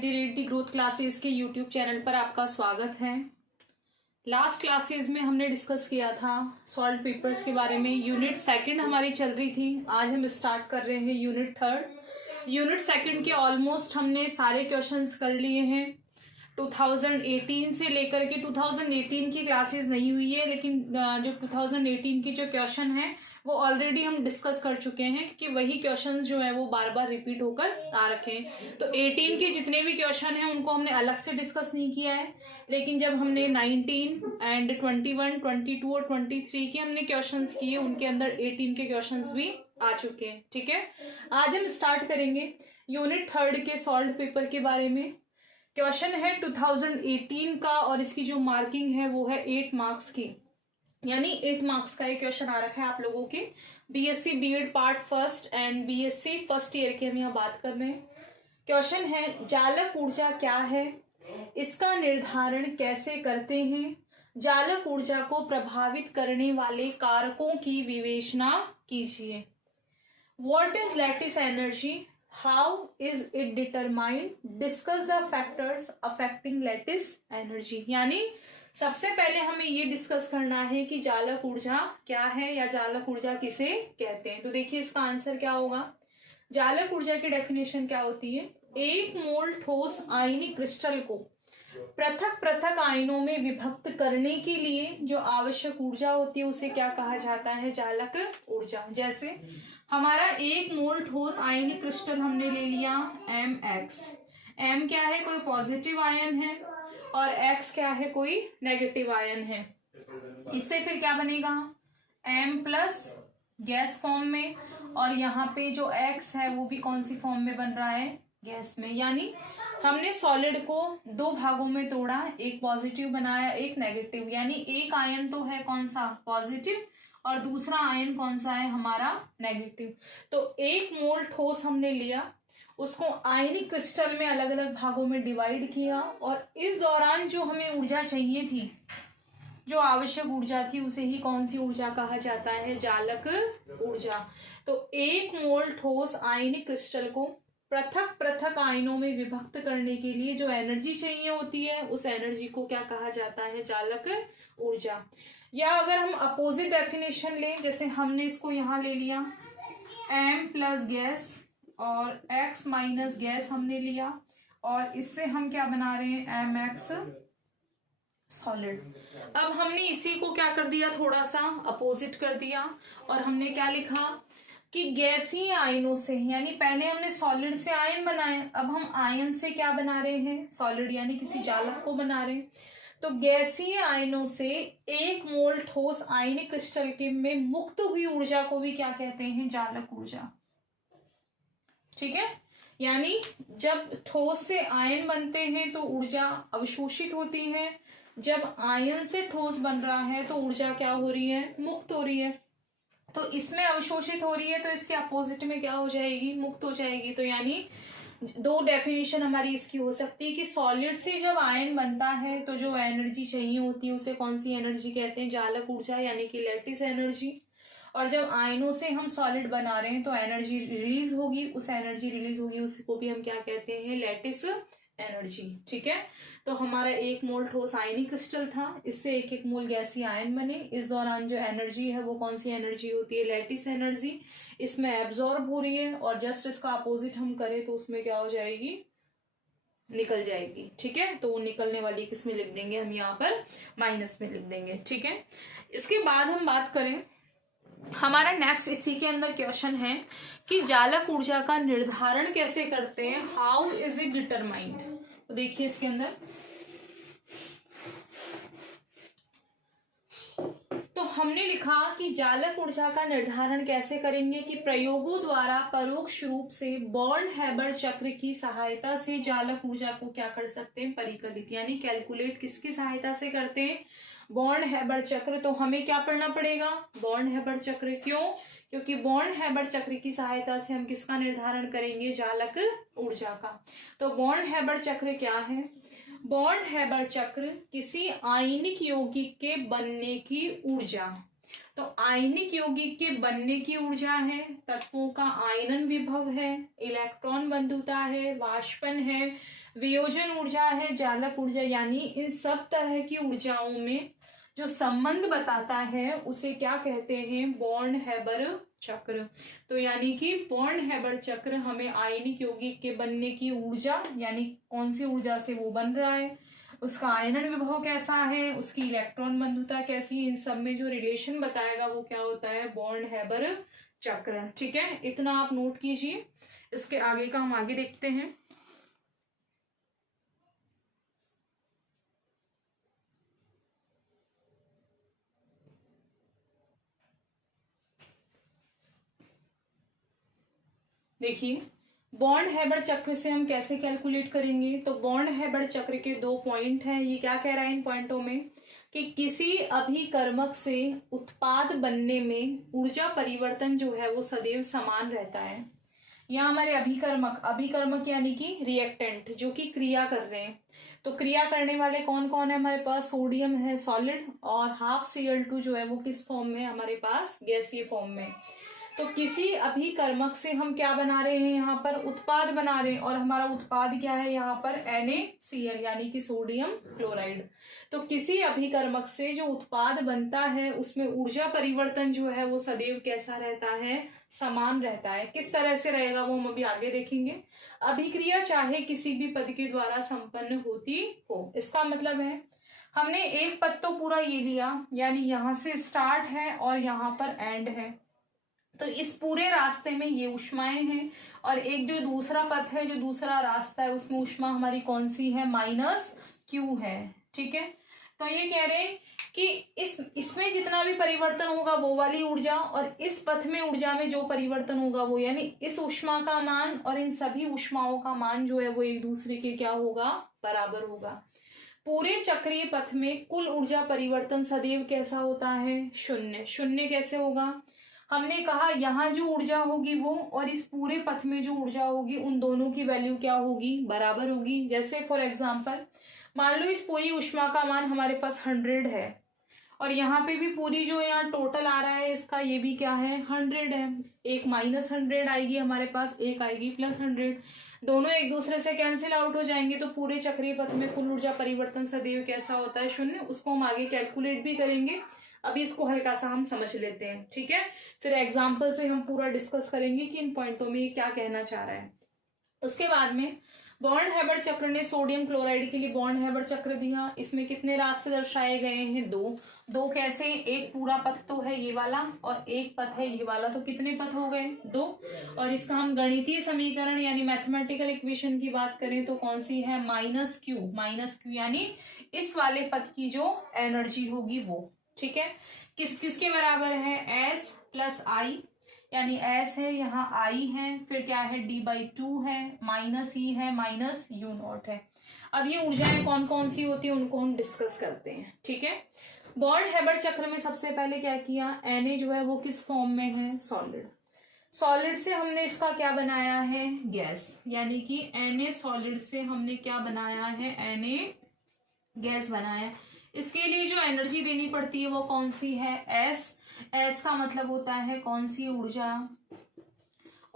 दी growth classes के YouTube channel पर आपका स्वागत है। लास्ट क्लासेस में हमने डिस्कस किया था सॉल्ट पेपर्स के बारे में। यूनिट सेकंड हमारी चल रही थी, आज हम स्टार्ट कर रहे हैं यूनिट थर्ड। यूनिट सेकंड के ऑलमोस्ट हमने सारे क्वेश्चंस कर लिए हैं। 2018 से लेकर के 2018 की क्लासेस नहीं हुई है, लेकिन जो 2018 की जो क्वेश्चन है वो ऑलरेडी हम डिस्कस कर चुके हैं, क्योंकि वही क्वेश्चंस जो है वो बार बार रिपीट होकर आ रखे हैं। तो 18 के जितने भी क्वेश्चन हैं उनको हमने अलग से डिस्कस नहीं किया है, लेकिन जब हमने 19 एंड 21, 22 और 23 के हमने क्वेश्चंस किए, उनके अंदर 18 के क्वेश्चंस भी आ चुके हैं। ठीक है, आज हम स्टार्ट करेंगे यूनिट थर्ड के सॉल्ट पेपर के बारे में। क्वेश्चन है 2018 का और इसकी जो मार्किंग है वो है 8 मार्क्स की, यानी 8 मार्क्स का एक क्वेश्चन आ रखा है आप लोगों के BSc BEd part first and BSc first year की हम यहाँ बात कर रहे हैं। क्वेश्चन है जालक ऊर्जा क्या है, इसका निर्धारण कैसे करते हैं, जालक ऊर्जा को प्रभावित करने वाले कारकों की विवेचना कीजिए। What is lattice energy, how is it determined, discuss the factors affecting lattice energy. यानी सबसे पहले हमें ये डिस्कस करना है कि जालक ऊर्जा क्या है या जालक ऊर्जा किसे कहते हैं। तो देखिए इसका आंसर क्या होगा। जालक ऊर्जा की डेफिनेशन क्या होती है, एक मोल ठोस आयनिक क्रिस्टल को पृथक पृथक आयनों में विभक्त करने के लिए जो आवश्यक ऊर्जा होती है उसे क्या कहा जाता है, जालक ऊर्जा। जैसे हमारा एक मोल ठोस आयनिक क्रिस्टल हमने ले लिया Mx। M क्या है, कोई पॉजिटिव आयन है, और X क्या है, कोई नेगेटिव आयन है। इससे फिर क्या बनेगा, M प्लस गैस फॉर्म में, और यहाँ पे जो X है वो भी कौन सी फॉर्म में बन रहा है, गैस में। यानी हमने सॉलिड को दो भागों में तोड़ा, एक पॉजिटिव बनाया एक नेगेटिव। यानी एक आयन तो है कौन सा, पॉजिटिव, और दूसरा आयन कौन सा है, हमारा नेगेटिव। तो एक मोल ठोस हमने लिया, उसको आयनिक क्रिस्टल में अलग अलग भागों में डिवाइड किया, और इस दौरान जो हमें ऊर्जा चाहिए थी, जो आवश्यक ऊर्जा थी, उसे ही कौन सी ऊर्जा कहा जाता है, जालक ऊर्जा। तो एक मोल ठोस आयनिक क्रिस्टल को पृथक पृथक आयनों में विभक्त करने के लिए जो एनर्जी चाहिए होती है, उस एनर्जी को क्या कहा जाता है, जालक ऊर्जा। या अगर हम अपोजिट डेफिनेशन लें, जैसे हमने इसको यहाँ ले लिया M प्लस गैस और X माइनस गैस हमने लिया, और इससे हम क्या बना रहे हैं, Mx सॉलिड। अब हमने इसी को क्या कर दिया, थोड़ा सा अपोजिट कर दिया, और हमने क्या लिखा कि गैसीय आयनों से, यानी पहले हमने सॉलिड से आयन बनाए, अब हम आयन से क्या बना रहे हैं, सॉलिड, यानी किसी जालक को बना रहे हैं। तो गैसीय आयनों से एक मोल ठोस आयनिक क्रिस्टल के में मुक्त हुई ऊर्जा को भी क्या कहते हैं, जालक ऊर्जा। ठीक है, यानी जब ठोस से आयन बनते हैं तो ऊर्जा अवशोषित होती है, जब आयन से ठोस बन रहा है तो ऊर्जा क्या हो रही है, मुक्त हो रही है। तो इसमें अवशोषित हो रही है तो इसके अपोजिट में क्या हो जाएगी, मुक्त हो जाएगी। तो यानी दो डेफिनेशन हमारी इसकी हो सकती है कि सॉलिड से जब आयन बनता है तो जो एनर्जी चाहिए होती है उसे कौन सी एनर्जी कहते हैं, जालक ऊर्जा, यानी कि लैटिस एनर्जी। और जब आयनों से हम सॉलिड बना रहे हैं तो एनर्जी रिलीज होगी, उस एनर्जी रिलीज होगी उसको भी हम क्या कहते हैं, लैटिस एनर्जी। ठीक है, तो हमारा एक मोल ठोस आयनिक क्रिस्टल था, इससे एक एक मोल गैसीय आयन बने, इस दौरान जो एनर्जी है वो कौन सी एनर्जी होती है, लैटिस एनर्जी। इसमें एब्जॉर्ब हो रही है, और जस्ट इसका अपोजिट हम करें तो उसमें क्या हो जाएगी, निकल जाएगी। ठीक है, तो वो निकलने वाली किस में लिख देंगे, हम यहाँ पर माइनस में लिख देंगे। ठीक है, इसके बाद हम बात करें, हमारा नेक्स्ट इसी के अंदर क्वेश्चन है कि जालक ऊर्जा का निर्धारण कैसे करते हैं, हाउ इज इट डिटरमाइंड। तो देखिए इसके अंदर तो हमने लिखा कि जालक ऊर्जा का निर्धारण कैसे करेंगे कि प्रयोगों द्वारा परोक्ष रूप से बॉर्न-हैबर चक्र की सहायता से जालक ऊर्जा को क्या कर सकते हैं, परिकलित, यानी कैलकुलेट किसकी सहायता से करते हैं, बॉर्न-हैबर चक्र। तो हमें क्या पढ़ना पड़ेगा, बॉर्न-हैबर चक्र। क्यों, क्योंकि बॉर्न-हैबर चक्र की सहायता से हम किसका निर्धारण करेंगे, जालक ऊर्जा का। तो बॉर्न-हैबर चक्र क्या है, बॉर्न-हैबर चक्र किसी आयनिक यौगिक के बनने की ऊर्जा। तो आयनिक यौगिक के बनने की ऊर्जा है, तत्वों का आयनन विभव है, इलेक्ट्रॉन बंधुता है, वाष्पन है, वियोजन ऊर्जा है, जालक ऊर्जा, यानी इन सब तरह की ऊर्जाओं में जो संबंध बताता है उसे क्या कहते हैं, बॉर्न हैबर चक्र। तो यानी कि बॉर्न हैबर चक्र हमें आयनिक यौगिक के बनने की ऊर्जा, यानी कौन सी ऊर्जा से वो बन रहा है, उसका आयनन विभव कैसा है, उसकी इलेक्ट्रॉन बंधुता कैसी है, इन सब में जो रिलेशन बताएगा वो क्या होता है, बॉर्न हैबर चक्र। ठीक है, इतना आप नोट कीजिए। इसके आगे का हम आगे देखते हैं। देखिए, बॉन्ड हैबर चक्र से हम कैसे कैलकुलेट करेंगे। तो बॉन्ड हैबर चक्र के 2 पॉइंट हैं। ये क्या कह रहा है इन पॉइंटों में कि किसी अभिकर्मक से उत्पाद बनने में ऊर्जा परिवर्तन जो है वो सदैव समान रहता है। यहाँ हमारे अभिकर्मक यानी कि रिएक्टेंट जो कि क्रिया कर रहे हैं। तो क्रिया करने वाले कौन कौन है हमारे पास, सोडियम है सॉलिड, और हाफ Cl2 जो है वो किस फॉर्म में हमारे पास, गैसीय फॉर्म में। तो किसी अभिकर्मक से हम क्या बना रहे हैं, यहाँ पर उत्पाद बना रहे हैं, और हमारा उत्पाद क्या है यहाँ पर, NaCl यानी कि सोडियम क्लोराइड। तो किसी अभिकर्मक से जो उत्पाद बनता है उसमें ऊर्जा परिवर्तन जो है वो सदैव कैसा रहता है, समान रहता है। किस तरह से रहेगा वो हम अभी आगे देखेंगे। अभिक्रिया चाहे किसी भी पद के द्वारा संपन्न होती हो, इसका मतलब है हमने एक पद तो पूरा ये लिया, यानी यहां से स्टार्ट है और यहाँ पर एंड है। तो इस पूरे रास्ते में ये ऊष्माएं हैं, और एक जो दूसरा पथ है, जो दूसरा रास्ता है, उसमें ऊष्मा हमारी कौन सी है, -Q है। ठीक है, तो ये कह रहे हैं कि इसमें जितना भी परिवर्तन होगा वो वाली ऊर्जा, और इस पथ में ऊर्जा में जो परिवर्तन होगा वो, यानी इस ऊष्मा का मान और इन सभी ऊष्माओं का मान जो है वो एक दूसरे के क्या होगा, बराबर होगा। पूरे चक्रीय पथ में कुल ऊर्जा परिवर्तन सदैव कैसा होता है, शून्य। शून्य कैसे होगा, हमने कहा यहाँ जो ऊर्जा होगी वो, और इस पूरे पथ में जो ऊर्जा होगी उन दोनों की वैल्यू क्या होगी, बराबर होगी। जैसे फॉर एग्जांपल मान लो इस पूरी ऊष्मा का मान हमारे पास 100 है, और यहाँ पे भी पूरी जो यहाँ टोटल आ रहा है इसका, ये भी क्या है, 100 है। एक -100 आएगी हमारे पास, एक आएगी +100, दोनों एक दूसरे से कैंसिल आउट हो जाएंगे। तो पूरे चक्रीय पथ में कुल ऊर्जा परिवर्तन सदैव कैसा होता है, शून्य। उसको हम आगे कैलकुलेट भी करेंगे, अभी इसको हल्का सा हम समझ लेते हैं। ठीक है, फिर एग्जाम्पल से हम पूरा डिस्कस करेंगे कि इन पॉइंटों में ये क्या कहना चाह रहा है। उसके बाद में बॉन्ड हैबर चक्र ने सोडियम क्लोराइड के लिए बॉन्ड हैबर चक्र दिया। इसमें कितने रास्ते दर्शाए गए हैं, दो कैसे, एक पूरा पथ तो है ये वाला, और एक पथ है ये वाला। तो कितने पथ हो गए, 2। और इसका हम गणितीय समीकरण यानी मैथमेटिकल इक्वेशन की बात करें तो कौन सी है, -Q यानी इस वाले पथ की जो एनर्जी होगी वो। ठीक है, किसके बराबर है, S + I, यानी S है, यहाँ I है, फिर क्या है, D/2 है, -E है, -U0 है। अब ये ऊर्जाएं कौन कौन सी होती है उनको हम डिस्कस करते हैं। ठीक है, बॉन्ड हैबर चक्र में सबसे पहले क्या किया, Na जो है वो किस फॉर्म में है, सॉलिड से हमने इसका क्या बनाया है, गैस, यानी कि Na सॉलिड से हमने क्या बनाया है, Na गैस बनाया। इसके लिए जो एनर्जी देनी पड़ती है वो कौन सी है, S का मतलब होता है कौन सी ऊर्जा,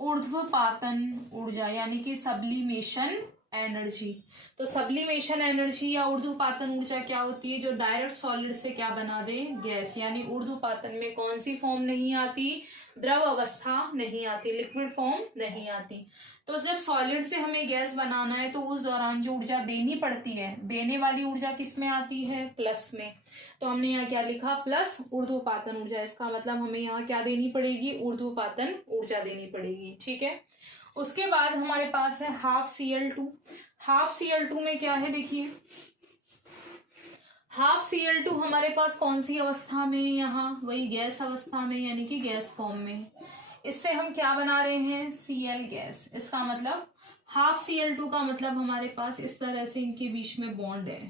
ऊर्ध्वपातन ऊर्जा, यानी कि सब्लिमेशन एनर्जी। तो सब्लिमेशन एनर्जी या ऊर्ध्वपातन ऊर्जा क्या होती है, जो डायरेक्ट सॉलिड से क्या बना दे, गैस। यानी ऊर्ध्वपातन में कौन सी फॉर्म नहीं आती, द्रव अवस्था नहीं आती, लिक्विड फॉर्म नहीं आती। तो जब सॉलिड से हमें गैस बनाना है तो उस दौरान जो ऊर्जा देनी पड़ती है, देने वाली ऊर्जा किस में आती है, प्लस में। तो हमने यहाँ क्या लिखा, प्लस ऊर्ध्वपातन ऊर्जा। इसका मतलब हमें यहाँ क्या देनी पड़ेगी, ऊर्ध्वपातन ऊर्जा देनी पड़ेगी। ठीक है, उसके बाद हमारे पास है हाफ Cl2 में क्या है, देखिए हाफ Cl2 हमारे पास कौन सी अवस्था में, यहाँ वही गैस अवस्था में, यानी कि गैस फॉर्म में। इससे हम क्या बना रहे हैं, Cl गैस। इसका मतलब हाफ Cl2 का मतलब हमारे पास इस तरह से इनके बीच में बॉन्ड है।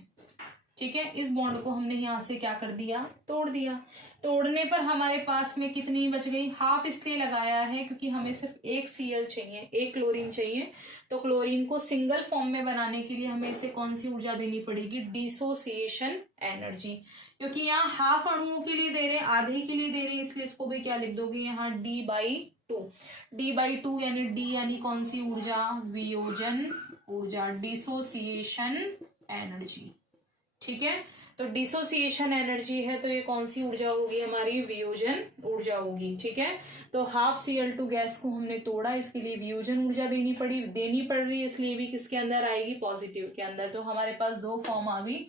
ठीक है, इस बॉन्ड को हमने यहाँ से क्या कर दिया, तोड़ दिया। तोड़ने पर हमारे पास में कितनी बच गई, हाफ इसलिए लगाया है क्योंकि हमें सिर्फ एक Cl चाहिए, एक क्लोरीन चाहिए। तो क्लोरीन को सिंगल फॉर्म में बनाने के लिए हमें इसे कौन सी ऊर्जा देनी पड़ेगी, डिसोसिएशन एनर्जी। क्योंकि यहाँ हाफ अणुओं के लिए दे रहे हैं, आधे के लिए दे रहे हैं, इसलिए इसको भी क्या लिख दोगे यहाँ, D/2 यानी D यानी कौन सी ऊर्जा, वियोजन ऊर्जा, डिसोसिएशन एनर्जी। ठीक है, तो डिसोसिएशन एनर्जी है तो ये कौन सी ऊर्जा होगी हमारी, वियोजन ऊर्जा होगी। ठीक है, तो हाफ Cl2 गैस को हमने तोड़ा, इसके लिए वियोजन ऊर्जा देनी पड़ रही है, इसलिए भी किसके अंदर आएगी, पॉजिटिव के अंदर। तो हमारे पास दो फॉर्म आ गई,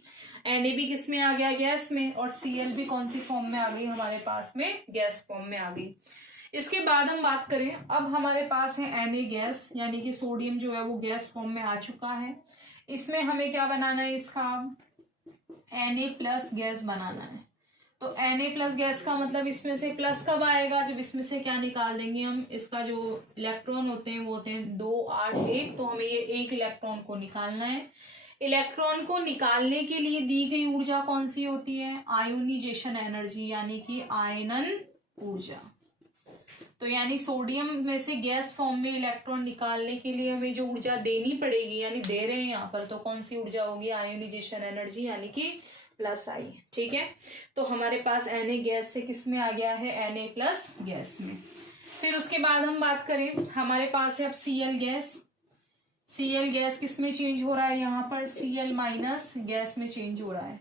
Na भी किस में आ गया, गैस में, और Cl भी कौन सी फॉर्म में आ गई हमारे पास में, गैस फॉर्म में आ गई। इसके बाद हम बात करें, अब हमारे पास है Na गैस, यानी कि सोडियम जो है वो गैस फॉर्म में आ चुका है। इसमें हमें क्या बनाना है, इसका Na प्लस गैस बनाना है। तो Na प्लस गैस का मतलब इसमें से प्लस कब आएगा, जब इसमें से क्या निकाल देंगे हम, इसका जो इलेक्ट्रॉन होते हैं वो होते हैं 2, 8, 1, तो हमें ये एक इलेक्ट्रॉन को निकालना है। इलेक्ट्रॉन को निकालने के लिए दी गई ऊर्जा कौन सी होती है, आयोनाइजेशन एनर्जी, यानी कि आयनन ऊर्जा। तो यानी सोडियम में से गैस फॉर्म में इलेक्ट्रॉन निकालने के लिए हमें जो ऊर्जा देनी पड़ेगी, यानी दे रहे हैं यहाँ पर, तो कौन सी ऊर्जा होगी, आयोनाइजेशन एनर्जी, यानी कि प्लस आई। ठीक है, तो हमारे पास Na गैस से किस में आ गया है, Na प्लस गैस में। फिर उसके बाद हम बात करें, हमारे पास है अब Cl गैस। Cl गैस किस में चेंज हो रहा है, यहाँ पर Cl माइनस गैस में चेंज हो रहा है।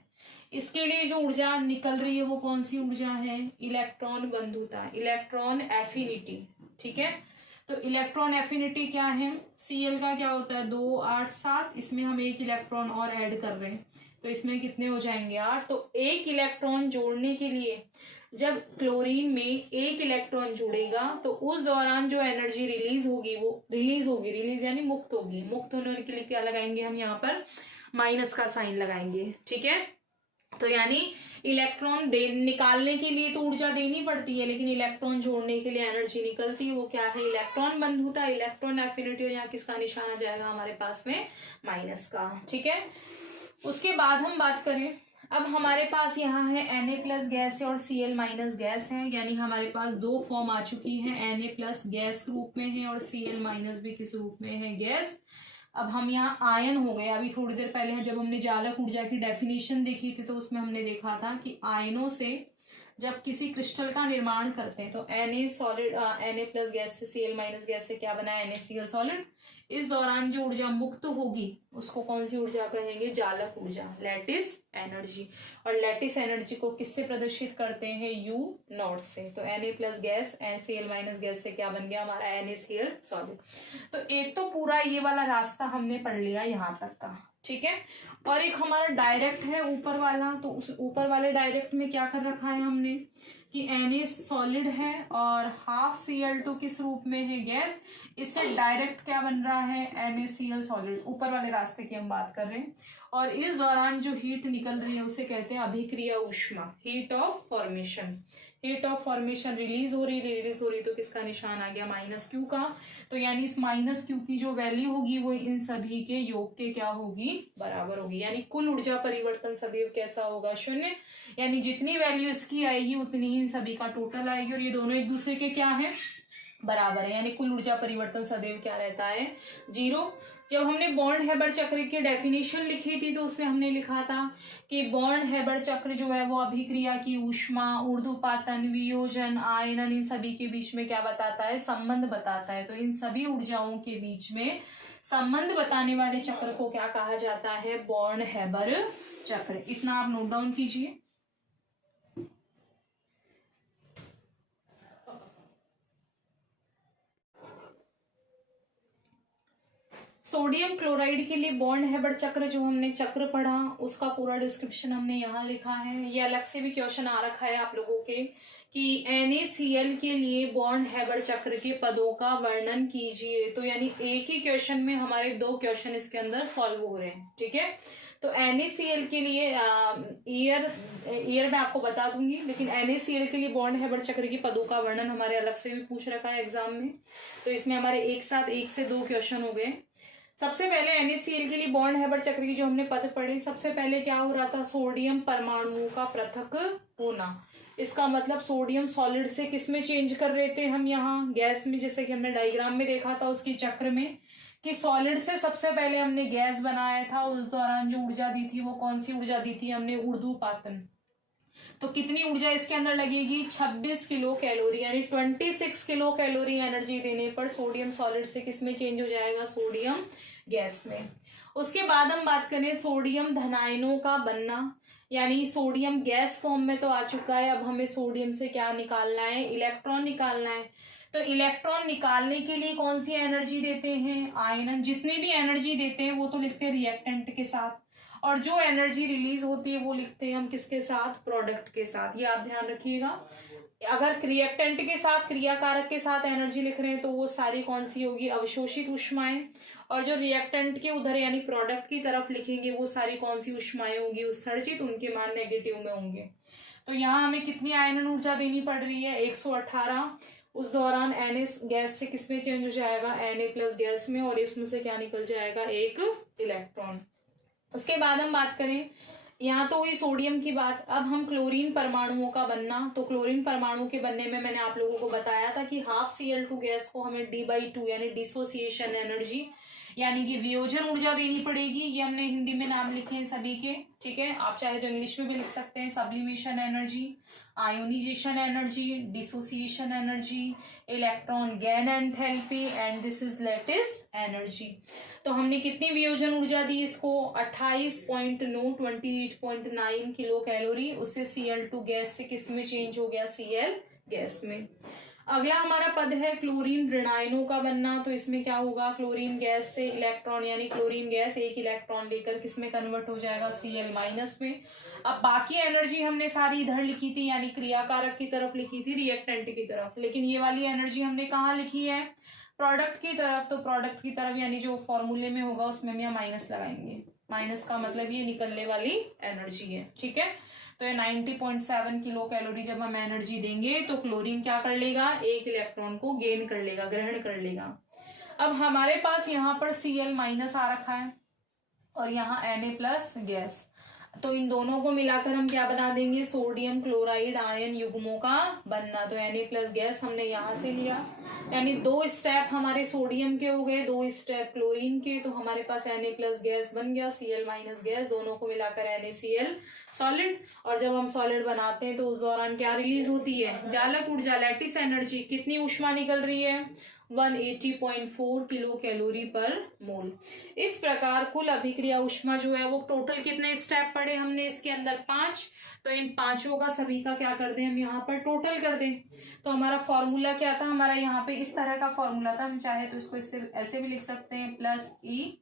इसके लिए जो ऊर्जा निकल रही है वो कौन सी ऊर्जा है, इलेक्ट्रॉन बंधुता, इलेक्ट्रॉन एफिनिटी। ठीक है, तो इलेक्ट्रॉन एफिनिटी क्या है, Cl का क्या होता है 2, 8, 7, इसमें हम एक इलेक्ट्रॉन और ऐड कर रहे हैं, तो इसमें कितने हो जाएंगे 8। तो एक इलेक्ट्रॉन जोड़ने के लिए जब क्लोरीन में एक इलेक्ट्रॉन जुड़ेगा तो उस दौरान जो एनर्जी रिलीज होगी वो रिलीज यानी मुक्त होगी। मुक्त होने के लिए क्या लगाएंगे हम, यहाँ पर माइनस का साइन लगाएंगे। ठीक है, तो यानी इलेक्ट्रॉन निकालने के लिए तो ऊर्जा देनी पड़ती है, लेकिन इलेक्ट्रॉन जोड़ने के लिए एनर्जी निकलती है, वो क्या है, इलेक्ट्रॉन बंधुता, इलेक्ट्रॉन एफिनिटी, और यहाँ किसका निशान आ जाएगा हमारे पास में, माइनस का। ठीक है, उसके बाद हम बात करें, अब हमारे पास यहाँ है Na प्लस गैस है और Cl माइनस गैस है, यानी हमारे पास दो फॉर्म आ चुकी है, Na प्लस गैस रूप में है और Cl माइनस भी किस रूप में है, गैस। अब हम यहाँ आयन हो गए, अभी थोड़ी देर पहले जब हमने जालक ऊर्जा की डेफिनेशन देखी थी तो उसमें हमने देखा था कि आयनों से जब किसी क्रिस्टल का निर्माण करते हैं तो Na solid, Na plus gas से Cl माइनस गैस से क्या बना, NaCl सॉलिड। इस दौरान जो ऊर्जा मुक्त होगी उसको कौन सी ऊर्जा कहेंगे, जालक ऊर्जा, लैटिस एनर्जी। और लैटिस एनर्जी को किससे प्रदर्शित करते हैं, U0 से। तो Na plus gas Cl minus gas से क्या बन गया हमारा, NaCl सॉलिड। तो एक तो पूरा ये वाला रास्ता हमने पढ़ लिया यहाँ तक का। ठीक है, और एक हमारा डायरेक्ट है ऊपर वाला, तो उस ऊपर वाले डायरेक्ट में क्या कर रखा है हमने कि Na सॉलिड है और हाफ Cl2 किस रूप में है, गैस। इससे डायरेक्ट क्या बन रहा है, NaCl सॉलिड, ऊपर वाले रास्ते की हम बात कर रहे हैं। और इस दौरान जो हीट निकल रही है उसे कहते हैं अभिक्रिया ऊष्मा, heat of formation. Heat of formation release हो रही तो किसका निशान आ गया, माइनस क्यू का। तो यानी इस माइनस क्यू की जो वैल्यू होगी वो इन सभी के योग के क्या होगी, बराबर होगी। यानी कुल ऊर्जा परिवर्तन सदैव कैसा होगा, शून्य। यानी जितनी वैल्यू इसकी आएगी उतनी ही इन सभी का टोटल आएगी, और ये दोनों एक दूसरे के क्या है, बराबर है। यानी कुल ऊर्जा परिवर्तन सदैव क्या रहता है, 0। जब हमने बॉन्ड हेबर चक्र की डेफिनेशन लिखी थी तो उसमें हमने लिखा था कि बॉन्ड हेबर चक्र जो है वो अभिक्रिया की ऊष्मा, ऊर्ध्वपातन, वियोजन, आयनन, इन सभी के बीच में क्या बताता है, संबंध बताता है। तो इन सभी ऊर्जाओं के बीच में संबंध बताने वाले चक्र को क्या कहा जाता है, बॉन्ड हेबर चक्र। इतना आप नोट डाउन कीजिए। सोडियम क्लोराइड के लिए बॉन्ड हेबर चक्र जो हमने चक्र पढ़ा उसका पूरा डिस्क्रिप्शन हमने यहाँ लिखा है। ये अलग से भी क्वेश्चन आ रखा है आप लोगों के कि NaCl के लिए बॉन्ड हेबर चक्र के पदों का वर्णन कीजिए। तो यानी एक ही क्वेश्चन में हमारे दो क्वेश्चन इसके अंदर सॉल्व हो रहे हैं। ठीक है, तो NaCl के लिए ईयर मैं आपको बता दूंगी, लेकिन NaCl के लिए बॉन्ड हेबर चक्र के पदों का वर्णन हमारे अलग से भी पूछ रखा है एग्जाम में। तो इसमें हमारे एक साथ 1 से 2 क्वेश्चन हो गए। सबसे पहले NaCl के लिए बॉन्ड हेबर चक्र की जो हमने पद पढ़े, सबसे पहले क्या हो रहा था, सोडियम परमाणुओं का पृथक होना। इसका मतलब सोडियम सॉलिड से किस में चेंज कर रहे थे हम, यहाँ गैस में, जैसे कि हमने डायग्राम में देखा था उसकी चक्र में कि सॉलिड से सबसे पहले हमने गैस बनाया था। उस दौरान जो ऊर्जा दी थी वो कौन सी ऊर्जा दी थी हमने, ऊर्ध्वपातन। तो कितनी ऊर्जा इसके अंदर लगेगी, 26 किलो कैलोरी, यानी 26 किलो कैलोरी एनर्जी देने पर सोडियम सॉलिड से किस में चेंज हो जाएगा, सोडियम गैस में। उसके बाद हम बात करें सोडियम धनायनों का बनना, यानी सोडियम गैस फॉर्म में तो आ चुका है, अब हमें सोडियम से क्या निकालना है, इलेक्ट्रॉन निकालना है। तो इलेक्ट्रॉन निकालने के लिए कौन सी एनर्जी देते हैं, आयनन। जितनी भी एनर्जी देते हैं वो तो लिखते हैं रिएक्टेंट के साथ, और जो एनर्जी रिलीज होती है वो लिखते हैं हम किसके साथ, प्रोडक्ट के साथ। ये आप ध्यान रखिएगा, अगर रिएक्टेंट के साथ, क्रियाकारक के साथ एनर्जी लिख रहे हैं तो वो सारी कौन सी होगी, अवशोषित ऊष्माएं, और जो रिएक्टेंट के उधर यानी प्रोडक्ट की तरफ लिखेंगे वो सारी कौन सी ऊष्माएं होंगी, उत्सर्जित, उनके मान नेगेटिव में होंगे। तो यहाँ हमें कितनी आयनन ऊर्जा देनी पड़ रही है, 118। उस दौरान Na गैस से किसमें चेंज हो जाएगा, Na+ गैस में, और इसमें से क्या निकल जाएगा, एक इलेक्ट्रॉन। उसके बाद हम बात करें, यहाँ तो हुई सोडियम की बात, अब हम क्लोरीन परमाणुओं का बनना। तो क्लोरीन परमाणु के बनने में मैंने आप लोगों को बताया था कि half Cl2 गैस को हमें D/2 यानी डिसोसिएशन एनर्जी यानी कि वियोजन ऊर्जा देनी पड़ेगी। ये हमने हिंदी में नाम लिखे हैं सभी के, ठीक है। आप चाहे तो इंग्लिश में भी लिख सकते हैं, sublimation energy, ionisation energy, dissociation energy, electron gain enthalpy, and this is lattice energy. तो हमने कितनी वियोजन ऊर्जा दी इसको, 28.9 किलो कैलोरी। उससे Cl2 गैस से किस में चेंज हो गया, Cl गैस में। अगला हमारा पद है क्लोरीन ऋणायनों का बनना। तो इसमें क्या होगा, क्लोरीन गैस से इलेक्ट्रॉन यानी क्लोरीन गैस एक इलेक्ट्रॉन लेकर किस में कन्वर्ट हो जाएगा, Cl- में। अब बाकी एनर्जी हमने सारी इधर लिखी थी, यानी क्रियाकारक की तरफ लिखी थी, रिएक्टेंट की तरफ, लेकिन ये वाली एनर्जी हमने कहाँ लिखी है, प्रोडक्ट की तरफ। तो प्रोडक्ट की तरफ यानी जो फॉर्मूले में होगा उसमें हम यहाँ माइनस लगाएंगे, माइनस का मतलब ये निकलने वाली एनर्जी है, ठीक है। तो ये 90.7 किलो कैलोरी जब हम एनर्जी देंगे तो क्लोरीन क्या कर लेगा, एक इलेक्ट्रॉन को गेन कर लेगा, ग्रहण कर लेगा। अब हमारे पास यहाँ पर Cl- आ रखा है और यहाँ Na+ गैस, तो इन दोनों को मिलाकर हम क्या बना देंगे, सोडियम क्लोराइड आयन युग्मों का बनना। तो Na+ गैस हमने यहाँ से लिया, यानी 2 स्टेप हमारे सोडियम के हो गए, 2 स्टेप क्लोरीन के, तो हमारे पास Na+ गैस बन गया, Cl- गैस, दोनों को मिलाकर NaCl सॉलिड। और जब हम सॉलिड बनाते हैं तो उस दौरान क्या रिलीज होती है, जालक ऊर्जा, लैटिस एनर्जी। कितनी ऊष्मा निकल रही है, 180.4 किलो कैलोरी पर मोल। इस प्रकार कुल अभिक्रिया ऊष्मा जो है वो टोटल कितने स्टेप पड़े हमने इसके अंदर, 5। तो इन पांचों का सभी का क्या कर दें हम यहाँ पर टोटल कर दें। तो हमारा फॉर्मूला क्या था, हमारा यहाँ पे इस तरह का फॉर्मूला था, हम चाहे तो इसको इससे ऐसे भी लिख सकते हैं, +E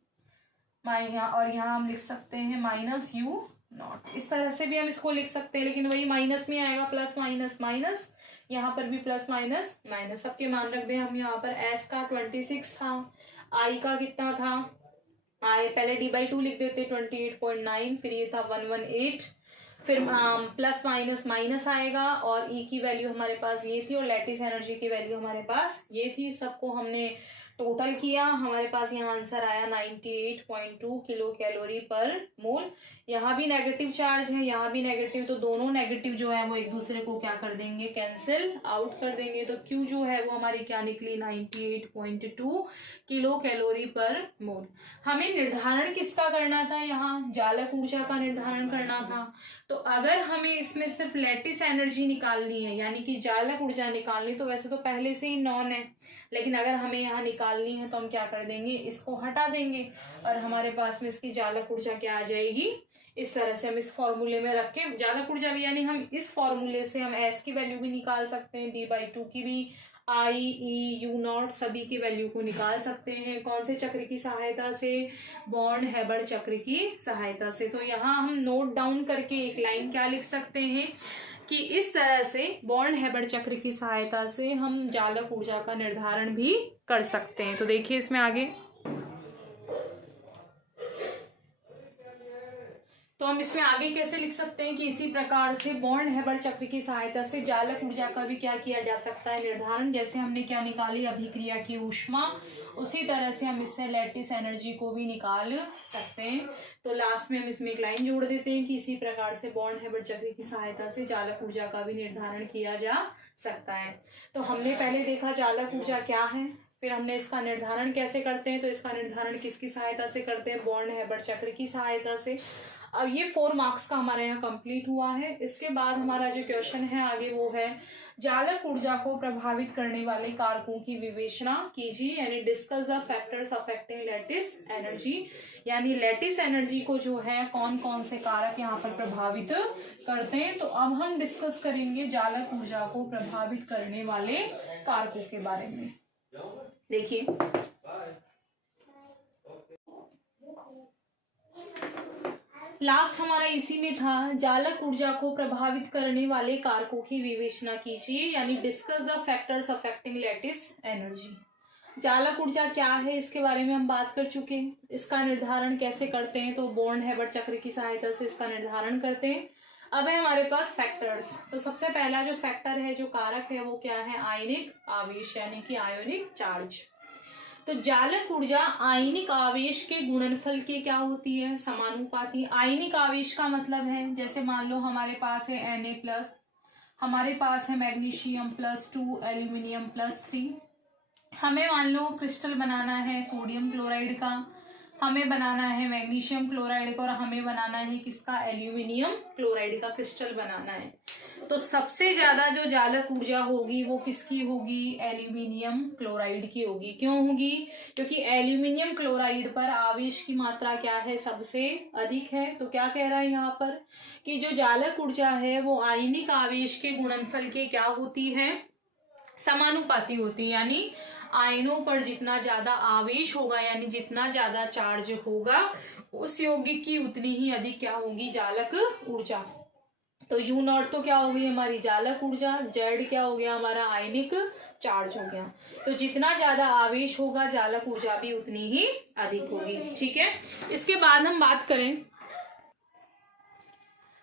और यहाँ हम लिख सकते हैं -U0। इस तरह से भी हम इसको लिख सकते हैं, लेकिन वही माइनस में आएगा, प्लस माइनस माइनस, यहाँ पर भी प्लस माइनस माइनस। सबके मान रख दें हम, यहाँ पर S का 26 था, I का कितना था, I पहले D/2 लिख देते 28.9, फिर ये था 118, फिर प्लस माइनस माइनस आएगा, और E की वैल्यू हमारे पास ये थी और लैटिस एनर्जी की वैल्यू हमारे पास ये थी। सबको हमने टोटल किया, हमारे पास यहाँ आंसर आया 98.2 किलो कैलोरी पर मोल। यहाँ भी नेगेटिव चार्ज है, यहाँ भी नेगेटिव, तो दोनों नेगेटिव जो है वो एक दूसरे को क्या कर देंगे, कैंसिल आउट कर देंगे। तो Q जो है वो हमारी क्या निकली, 98.2 किलो कैलोरी पर मोल। हमें निर्धारण किसका करना था, यहाँ जालक ऊर्जा का निर्धारण करना था। तो अगर हमें इसमें सिर्फ लैटिस एनर्जी निकालनी है, यानी कि जालक ऊर्जा निकालनी, तो वैसे तो पहले से ही नॉन है, लेकिन अगर हमें यहाँ निकालनी है तो हम क्या कर देंगे, इसको हटा देंगे, और हमारे पास में इसकी जालक ऊर्जा क्या आ जाएगी, इस तरह से हम इस फॉर्मूले में रख के जालक ऊर्जा भी, यानी हम इस फॉर्मूले से हम S की वैल्यू भी निकाल सकते हैं, D/2 की भी, I, E, U0 सभी की वैल्यू को निकाल सकते हैं। कौन से चक्र की सहायता से, बॉर्न हेबर चक्र की सहायता से। तो यहाँ हम नोट डाउन करके एक लाइन क्या लिख सकते हैं कि इस तरह से बॉर्न हेबर चक्र की सहायता से हम जालक ऊर्जा का निर्धारण भी कर सकते हैं। तो देखिए इसमें आगे, तो हम इसमें आगे कैसे लिख सकते हैं कि इसी प्रकार से बॉर्न हेबर चक्र की सहायता से जालक ऊर्जा का भी क्या किया जा सकता है, निर्धारण। जैसे हमने क्या निकाली, अभिक्रिया की ऊष्मा, उसी तरह से हम इससे लैटिस एनर्जी को भी निकाल सकते हैं। तो लास्ट में हम इसमें एक लाइन जोड़ देते हैं कि इसी प्रकार से बॉर्न हेबर चक्र की सहायता से जालक ऊर्जा का भी निर्धारण किया जा सकता है। तो हमने पहले देखा जालक ऊर्जा क्या है, फिर हमने इसका निर्धारण कैसे करते हैं। तो इसका निर्धारण किसकी सहायता से करते हैं, बॉर्न हेबर चक्र की सहायता से। अब ये 4 मार्क्स का हमारे यहाँ कंप्लीट हुआ है। इसके बाद हमारा जो क्वेश्चन है आगे वो है जालक ऊर्जा को प्रभावित करने वाले कारकों की विवेचना कीजिए, यानी discuss the factors affecting lattice energy, यानी लैटिस एनर्जी को जो है कौन कौन से कारक यहाँ पर प्रभावित करते हैं। तो अब हम डिस्कस करेंगे जालक ऊर्जा को प्रभावित करने वाले कारकों के बारे में। देखिए लास्ट हमारा इसी में था, जालक ऊर्जा को प्रभावित करने वाले कारकों की विवेचना कीजिए, यानी discuss the factors affecting lattice energy. जालक ऊर्जा क्या है इसके बारे में हम बात कर चुके हैं। इसका निर्धारण कैसे करते हैं, तो बॉर्न-हेबर्ट चक्र की सहायता से इसका निर्धारण करते हैं। अब है हमारे पास फैक्टर्स। तो सबसे पहला जो फैक्टर है, जो कारक है, वो क्या है, आयनिक आवेश, यानी कि आयोनिक चार्ज। तो जालक ऊर्जा आयनिक आवेश के गुणनफल के क्या होती है, समानुपाती। आयनिक आवेश का मतलब है, जैसे मान लो हमारे पास है Na+, हमारे पास है मैग्नीशियम +2, एल्यूमिनियम +3। हमें मान लो क्रिस्टल बनाना है सोडियम क्लोराइड का, हमें बनाना है मैग्नीशियम क्लोराइड का, और हमें बनाना है किसका, एल्यूमिनियम क्लोराइड का क्रिस्टल बनाना है। तो सबसे ज्यादा जो जालक ऊर्जा होगी वो किसकी होगी, एल्यूमिनियम क्लोराइड की होगी। क्यों होगी, क्योंकि एल्यूमिनियम क्लोराइड पर आवेश की मात्रा क्या है, सबसे अधिक है। तो क्या कह रहा है यहाँ पर कि जो जालक ऊर्जा है वो आयनिक आवेश के गुणनफल के क्या होती है, समानुपाती होती है। यानी आयनों पर जितना ज्यादा आवेश होगा, यानी जितना ज्यादा चार्ज होगा, उस यौगिक की उतनी ही अधिक क्या होगी, जालक ऊर्जा। तो U0 तो क्या हो गई हमारी जालक ऊर्जा, Z क्या हो गया हमारा, आयनिक चार्ज हो गया। तो जितना ज्यादा आवेश होगा जालक ऊर्जा भी उतनी ही अधिक होगी। ठीक है, इसके बाद हम बात करें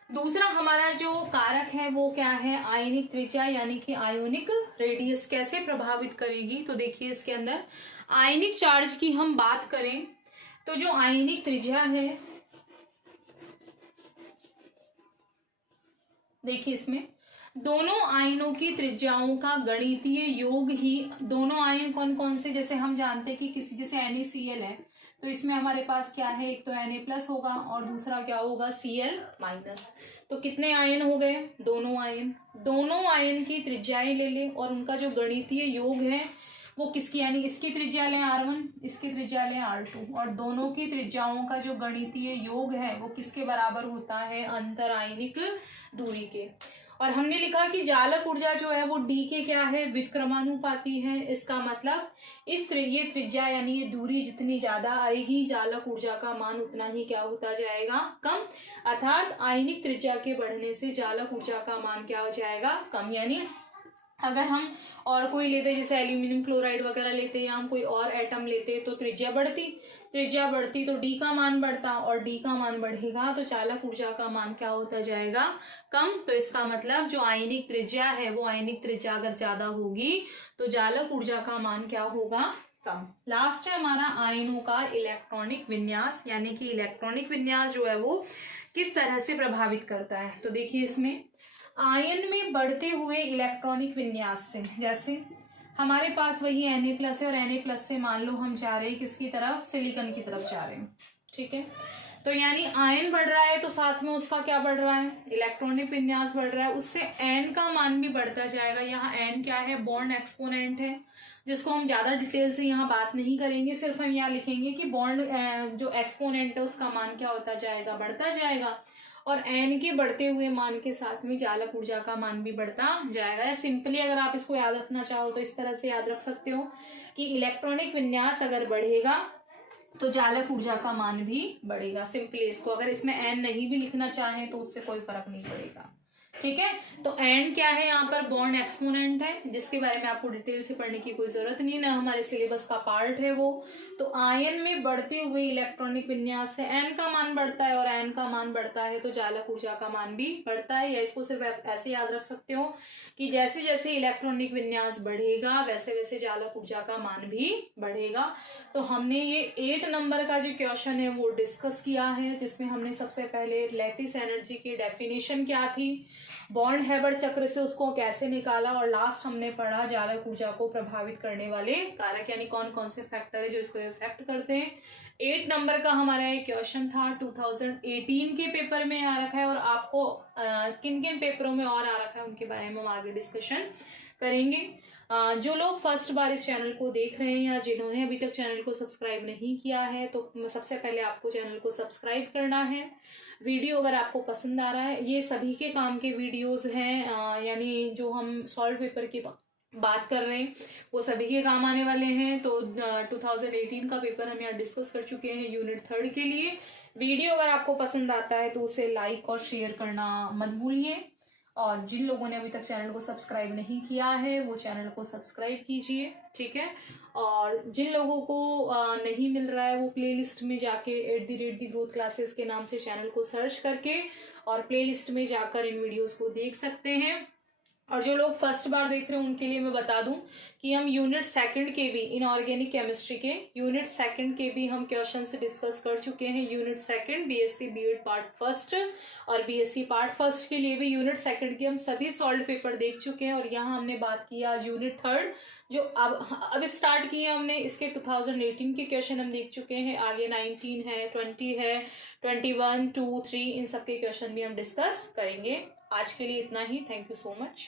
दूसरा हमारा जो कारक है वो क्या है, आयनिक त्रिज्या, यानी कि आयोनिक रेडियस कैसे प्रभावित करेगी। तो देखिए इसके अंदर आयनिक चार्ज की हम बात करें तो जो आयनिक त्रिज्या है, देखिए इसमें दोनों आयनों की त्रिज्याओं का गणितीय योग ही, दोनों आयन कौन कौन से, जैसे हम जानते हैं कि किसी, जैसे NaCl है तो इसमें हमारे पास क्या है, एक तो Na+ होगा और दूसरा क्या होगा, Cl-। तो कितने आयन हो गए, दोनों आयन। दोनों आयन की त्रिज्याएं ले ले और उनका जो गणितीय योग है वो किसकी, यानी इसकी त्रिज्या लें R1, इसकी त्रिज्या लें R2, और दोनों की त्रिज्याओं का जो गणितीय योग है वो किसके बराबर होता है, अंतर आयनिक दूरी के। और हमने लिखा कि जालक ऊर्जा जो है वो D के क्या है, विक्रमानुपाती है। इसका मतलब ये त्रिज्या यानी ये दूरी जितनी ज्यादा आएगी जालक ऊर्जा का मान उतना ही क्या होता जाएगा, कम। अर्थात आयनिक त्रिज्या के बढ़ने से जालक ऊर्जा का मान क्या हो जाएगा, कम। यानी अगर हम और कोई लेते, जैसे एल्यूमिनियम क्लोराइड वगैरह लेते या हम कोई और एटम लेते तो त्रिज्या बढ़ती तो D का मान बढ़ता, और D का मान बढ़ेगा तो चालक ऊर्जा का मान क्या होता जाएगा, कम। तो इसका मतलब जो आयनिक त्रिज्या है वो आयनिक त्रिज्या अगर ज्यादा होगी तो जालक ऊर्जा का मान क्या होगा, कम। लास्ट है हमारा आयनों का इलेक्ट्रॉनिक विन्यास, यानी कि इलेक्ट्रॉनिक विन्यास जो है वो किस तरह से प्रभावित करता है। तो देखिए इसमें आयन में बढ़ते हुए इलेक्ट्रॉनिक विन्यास से, जैसे हमारे पास वही Na+ है और Na+ से मान लो हम जा रहे हैं किसकी तरफ, सिलिकॉन की तरफ जा रहे हैं। ठीक है, तो यानी आयन बढ़ रहा है तो साथ में उसका क्या बढ़ रहा है, इलेक्ट्रॉनिक विन्यास बढ़ रहा है, उससे N का मान भी बढ़ता जाएगा। यहाँ N क्या है, बॉन्ड एक्सपोनेंट है, जिसको हम ज्यादा डिटेल से यहाँ बात नहीं करेंगे, सिर्फ हम यहाँ लिखेंगे कि बॉन्ड जो एक्सपोनेंट है उसका मान क्या होता जाएगा, बढ़ता जाएगा, और N के बढ़ते हुए मान के साथ में जालक ऊर्जा का मान भी बढ़ता जाएगा। सिंपली अगर आप इसको याद रखना चाहो तो इस तरह से याद रख सकते हो कि इलेक्ट्रॉनिक विन्यास अगर बढ़ेगा तो जालक ऊर्जा का मान भी बढ़ेगा। सिंपली इसको, अगर इसमें N नहीं भी लिखना चाहें तो उससे कोई फर्क नहीं पड़ेगा। ठीक है, तो N क्या है, यहाँ पर बॉन्ड एक्सपोनेंट है, जिसके बारे में आपको डिटेल से पढ़ने की कोई जरूरत नहीं, ना हमारे सिलेबस का पार्ट है वो। तो आयन में बढ़ते हुए इलेक्ट्रॉनिक विन्यास से N का मान बढ़ता है, और N का मान बढ़ता है तो जालक ऊर्जा का मान भी बढ़ता है। या इसको सिर्फ ऐसे याद रख सकते हो कि जैसे जैसे इलेक्ट्रॉनिक विन्यास बढ़ेगा वैसे वैसे जालक ऊर्जा का मान भी बढ़ेगा। तो हमने ये 8 नंबर का जो क्वेश्चन है वो डिस्कस किया है, जिसमें हमने सबसे पहले लैटिस एनर्जी की डेफिनेशन क्या थी, बॉन्ड हेबर्ट चक्र से उसको कैसे निकाला, और लास्ट हमने पढ़ा जालक ऊर्जा को प्रभावित करने वाले कारक यानी कौन कौन से फैक्टर है जो इसको इफेक्ट करते हैं। 8 नंबर का हमारा एक क्वेश्चन था, 2018 के पेपर में आ रखा है, और आपको किन किन पेपरों में और आ रखा है उनके बारे में हम आगे डिस्कशन करेंगे। जो लोग फर्स्ट बार इस चैनल को देख रहे हैं या जिन्होंने अभी तक चैनल को सब्सक्राइब नहीं किया है, तो सबसे पहले आपको चैनल को सब्सक्राइब करना है। वीडियो अगर आपको पसंद आ रहा है, ये सभी के काम के वीडियोस हैं, यानी जो हम सॉल्व पेपर की बात कर रहे हैं वो सभी के काम आने वाले हैं। तो 2018 का पेपर हम यहाँ डिस्कस कर चुके हैं यूनिट 3 के लिए। वीडियो अगर आपको पसंद आता है तो उसे लाइक और शेयर करना मत भूलिए, और जिन लोगों ने अभी तक चैनल को सब्सक्राइब नहीं किया है वो चैनल को सब्सक्राइब कीजिए, ठीक है। और जिन लोगों को नहीं मिल रहा है वो प्लेलिस्ट में जाके @ ग्रोथ क्लासेस के नाम से चैनल को सर्च करके और प्लेलिस्ट में जाकर इन वीडियोस को देख सकते हैं। और जो लोग फर्स्ट बार देख रहे हैं उनके लिए मैं बता दूं कि हम यूनिट 2 के भी इनऑर्गेनिक केमिस्ट्री के यूनिट 2 के भी हम क्वेश्चंस डिस्कस कर चुके हैं। यूनिट 2 बीएससी बीएड पार्ट 1 और बीएससी पार्ट 1 के लिए भी यूनिट 2 के हम सभी सॉल्व पेपर देख चुके हैं। और यहाँ हमने बात की आज यूनिट 3 जो अब स्टार्ट किए हमने, इसके 2018 के क्वेश्चन हम देख चुके हैं। आगे 19 है, 20 है, 21, 2, 3 इन सब के क्वेश्चन भी हम डिस्कस करेंगे। आज के लिए इतना ही। Thank you so much.